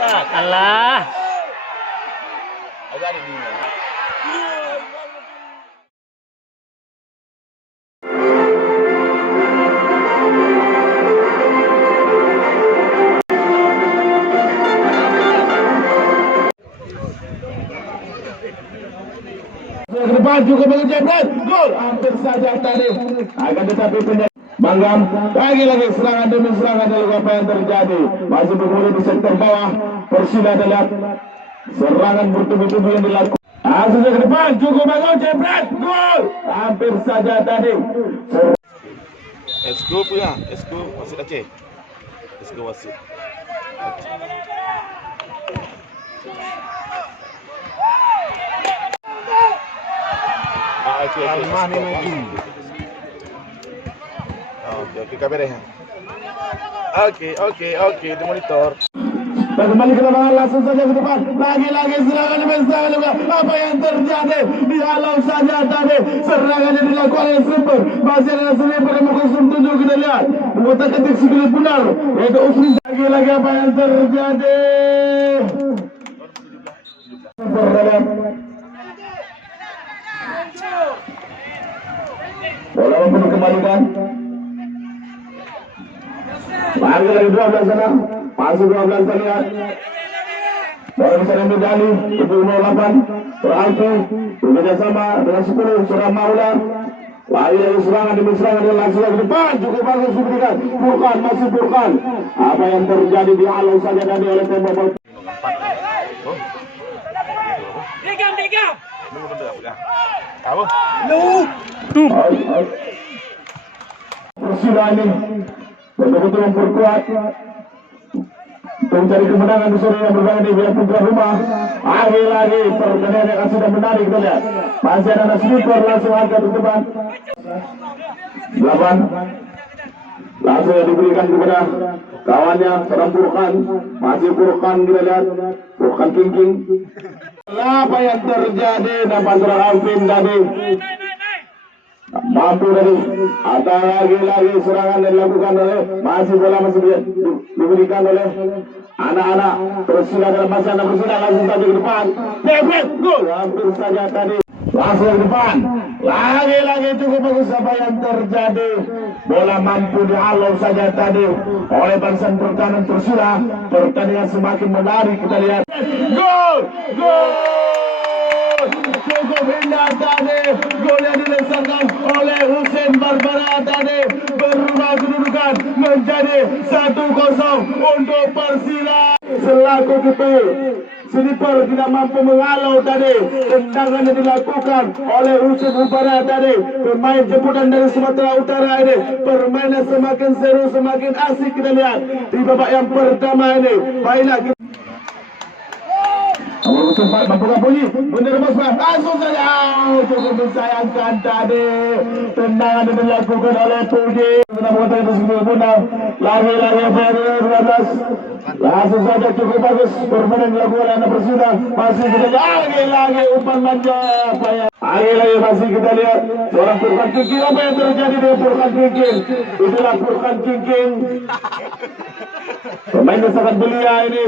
Alah. Agak ada di mana. Ke depan juga mengejar gol hampir saja tadi akan tetapi Manggam lagi serangan demi serangan lalu apa yang terjadi masih bergulir di sektor bawah. Persila adalah serangan bertubi-tubi yang dilakukan. Langsung ke depan cukup bagus jebret gol hampir saja tadi. Esko punya Esko wasit Aceh. Esko wasit Armah ni lagi. Okey, kamera ya. Okey, di monitor. Dan kembali ke lapangan langsung saja ke depan. Lagi-lagi serangan demi serangan. Apa yang terjadi? Dihalau saja tadi. Serangan yang dilakukan oleh Sniper. Masih ada Sniper yang mukul 7 kita lihat. Mengutak ketik sekali punar. Yaitu Usri. Lagi-lagi apa yang terjadi? Berdalam. Bola pun dikembalikan. Lagi 12 sana. Masuk 12 terlihat. Bola bisa medali. Itu 08. Beralfi. Bekerja sama dengan 10. Surah Maula. Lagi serangan demi serangan dan langsung ke depan. Cukup bagus diberikan. Furqan masih Furqan. Apa yang terjadi di halau saja tadi oleh tembak bola. Digam. Apa? Persila ini betul-betul memperkuat untuk mencari kemenangan di sore yang berbeda di wilayah putra rumah. Lagi pertandingan yang sudah menarik kita lihat. Masih ada Sniper langsung angkat ke depan. 8 langsung diberikan kepada kawannya serang Furqan. Masih Furqan kita lihat. Furqan King. Apa yang terjadi dapat surah Alvin tadi? Mampu tadi. Atau lagi serangan yang dilakukan oleh masih bola masih diberikan oleh anak-anak. Terus sudah dalam masa anak bersudah langsung saja ke depan. Jebret gol hampir saja tadi. Langsung ke depan. Lagi cukup bagus apa yang terjadi. Bola mampu dihalau saja tadi oleh barisan pertahanan Persila. Pertandingan semakin menarik kita lihat. Gol! Cukup indah tadi. Gol yang dilengsarkan oleh Hussein Barbara tadi berubah kedudukan menjadi 1-0 untuk Persila. Selaku kiper Sniper tidak mampu menghalau tadi. Tendangan yang dilakukan oleh Hussein Barbara tadi. Pemain jemputan dari Sumatera Utara ini permainan semakin seru, semakin asik kita lihat di babak yang pertama ini. Baiklah kita sempat membuka bunyi menerobos langsung saja cukup disayangkan tadi tendangan yang dilakukan oleh Puji sudah mengatakan itu sebelum punah lagi 12 langsung saja cukup bagus permainan dilakukan oleh anak Persila masih kita lagi umpan manja lagi masih kita lihat seorang Furqan King. Apa yang terjadi dengan Furqan King? Itulah Furqan King. Pemain yang sangat belia ini.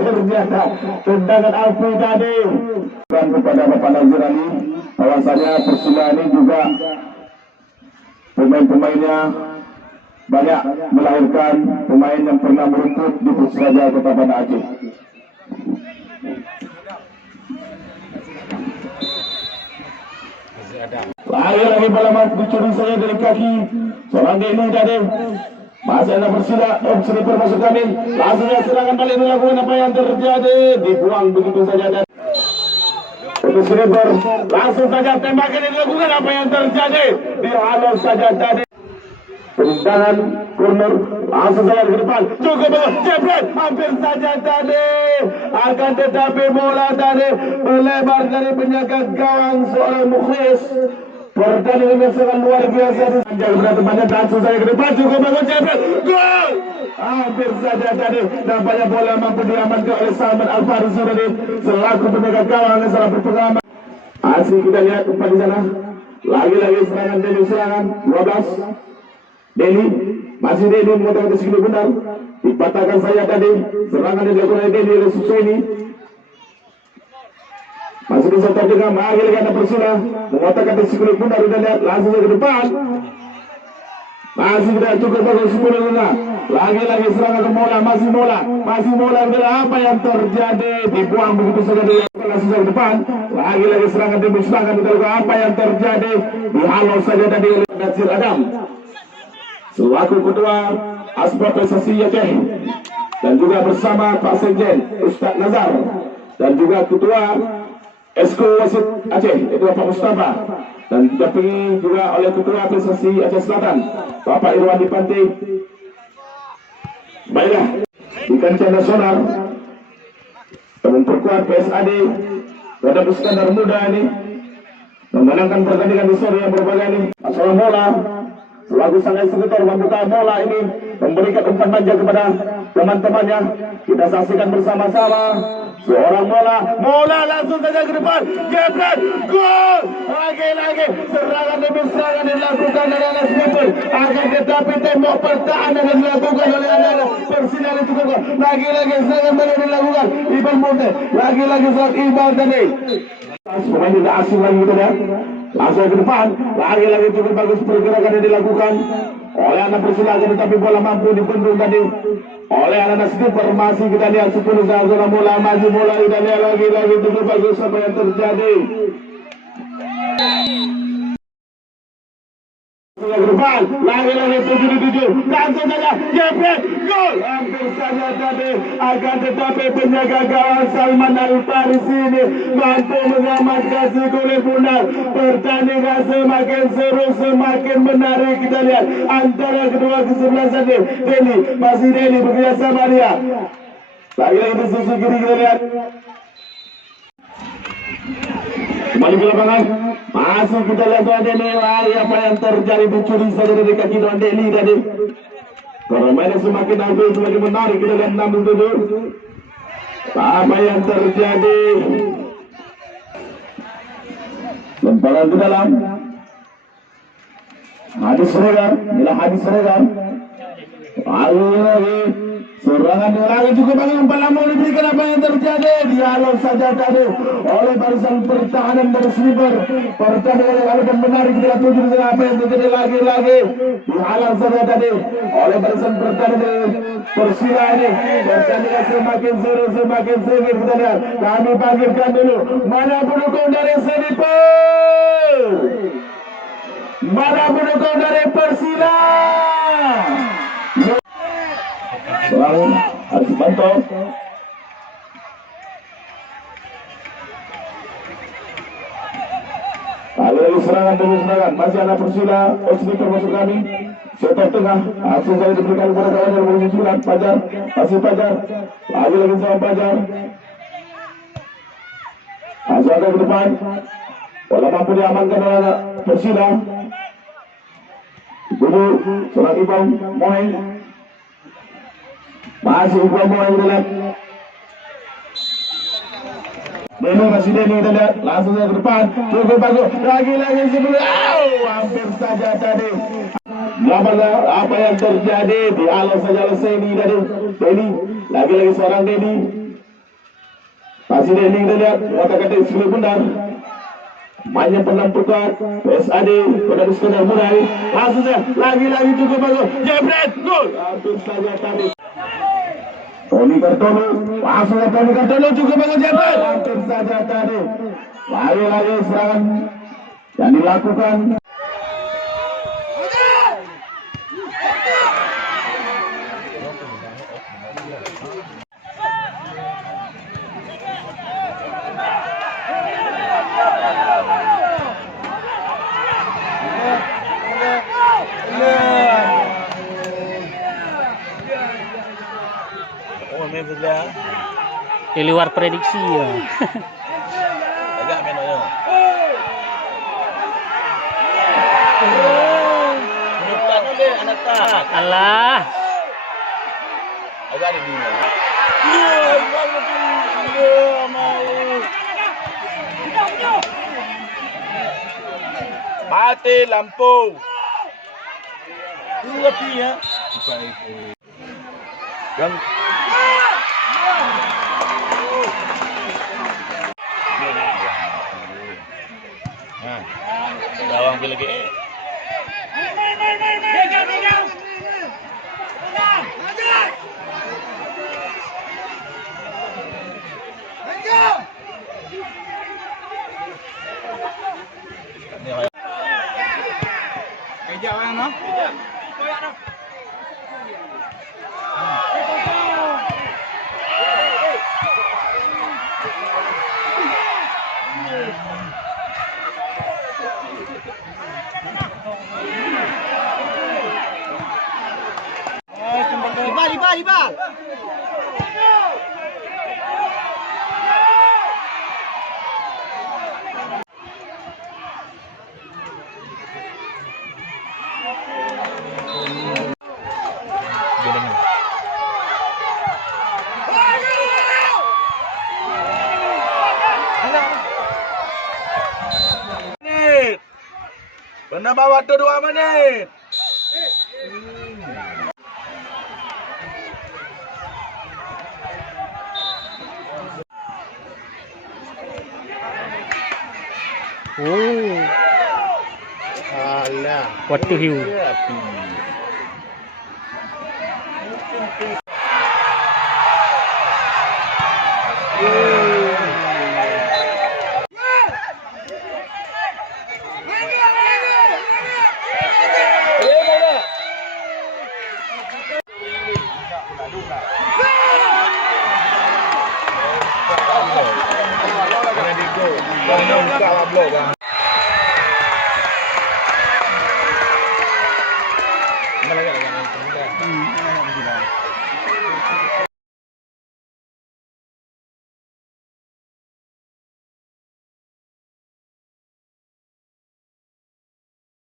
Ternyata tendangan Alfi tadi. Dan kepada Bapak Nazir Ali, bahwasanya Persila ini juga pemain-pemainnya banyak melahirkan pemain yang pernah merumput di Persiraja Kota Banda Aceh. Lagi bola dicuri saja dari kaki seorang Denny tadi. Masih ada Persila, Sniper masuk kami. Langsungnya serangan balik dilakukan. Apa yang terjadi? Dibuang begitu saja dan untuk Sniper langsung saja tembakan yang dilakukan. Apa yang terjadi? Dihalau saja tadi. Tendangan corner langsung saja ke depan. Cukup bagus. Jebret hampir saja tadi. Akan tetapi bola tadi melebar dari penjaga gawang seorang Mukhlis. Pertandingan yang sangat luar biasa. Temannya langsung saja ke depan. Cukup bagus jebret. Gol! Hampir saja tadi. Nampaknya bola mampu diamankan oleh Salman Al-Farisi tadi. Selaku penjaga gawang yang sangat berpengalaman. Asik kita lihat umpan di sana. Lagi serangan demi serangan 12. Denny Masih Denny mengatakan segini benar. Dipatahkan saya tadi. Serangan yang dilakukan oleh Denny oleh Susuini. Masih bisa terdengar Magil karena Persila mengatakan segini benar. Kita lihat langsung ke depan. Masih tidak cukup bagus sebelumnya. Lagi-lagi serangan ke Mola, masih Mola. Apa yang terjadi? Dibuang begitu saja dari langsung ke depan. Lagi-lagi serangan dimusnahkan. Kita lihat apa yang terjadi. Dihalau saja tadi oleh Nasir Adam selaku ketua Asbab PSSI Aceh, dan juga bersama Pak Sekjen Ustaz Nazar, dan juga ketua Esko Wasit Aceh itu Bapak Mustafa, dan didampingi juga oleh ketua PSSI Aceh Selatan Bapak Irwan Dipanti. Baiklah, di kancah nasional memperkuat PSAD pada Iskandar Muda ini memenangkan pertandingan di sore yang berbeda ini. Masalah Mola selaku sang eksekutor membuka Mola ini memberikan umpan manja kepada teman-temannya. Kita saksikan bersama-sama seorang Mola langsung saja ke depan, jebret, gol. Lagi-lagi serangan demi serangan dilakukan oleh anak sniper, akan tetapi tembok pertahanan yang dilakukan oleh anak Persila itu gol. Lagi-lagi serangan baru dilakukan Iban Monte, lagi-lagi saat Iban tadi. Pemain tidak asing lagi gitu ya. Langsung ke depan, lagi-lagi cukup bagus pergerakan yang dilakukan oleh anak Persila, tetapi bola mampu dibendung tadi oleh anak sniper. Masih kita lihat 10 zona Mola, masih Mola, kita lihat lagi-lagi cukup bagus apa yang terjadi. Ke depan, lagi-lagi 7-7, langsung saja jebret, gol. Hampir saja tadi, akan tetapi penjaga gawang Salman Al-Faris ini mampu mengamankan si kulit benar. Pertandingan semakin seru, semakin menarik. Kita lihat antara kedua kesebelasan ini. Denny, masih Denny bekerja sama dia. Lagi-lagi di sisi kiri kita lihat. Kembali ke lapangan, masih kita lihat Denny. Apa yang terjadi, dicuri saja dari kaki Denny tadi. Permainan semakin hampir, semakin menarik. Kita lihat 67. Apa yang terjadi? Lemparan ke dalam. Hadis Regar, inilah Hadis Regar. Lagi serangan lagi juga bagi umpan lama diberikan. Apa yang terjadi? Dialog saja tadi oleh barisan pertahanan dari sniper. Pertandingan yang akan menarik, kita tuju dengan apa yang terjadi. Lagi-lagi dihalang saja tadi oleh barisan pertahanan dari Persila ini. Pertandingan semakin seru, semakin sengit. Kita lihat, kami panggilkan dulu, mana pendukung dari sniper, mana pendukung dari Persila. Selalu harus bantu. Lagi serangan demi serangan, masih ada Persila. Posisi termasuk kami setor tengah, langsung saja diberikan kepada kawan yang berusia 9. Fajar, masih Fajar, lagi sama Fajar. Langsung ada ke depan, bola mampu diamankan oleh Persila. Dulu seorang Ibang Moe, masih Ibang Moe kita lihat. Denny, masih Denny kita lihat, langsung ke depan, cukup bagus, lagi-lagi sebelum, hampir saja tadi. Apa yang terjadi? Dihalau saja oleh Denny, lagi-lagi seorang Denny. Masih Denny kita lihat, kata-kata sebelum benar. Mainnya penampukan PSAD pada Iskandar Muda. Langsung saja, lagi-lagi cukup bagus, jebret, gol. Hampir saja tadi. Tony Kartono, langsung Tony Kartono juga bagus, jebret. Hampir saja tadi. Lagi-lagi serangan yang dilakukan. Di luar prediksi ya. Agak main aja. Bukan oleh anak tak. Alah. Agak ada di mana. Mati lampu. Lebih ya. Kan nah, gawang pilih lagi. Digam. Tenang. Lanjut. Lanjut. Kejap kan, no? Kejap. Koyak, no? Ibal. Menit. Penambah waktu 2 menit. Oh, Alah. what to you? Api.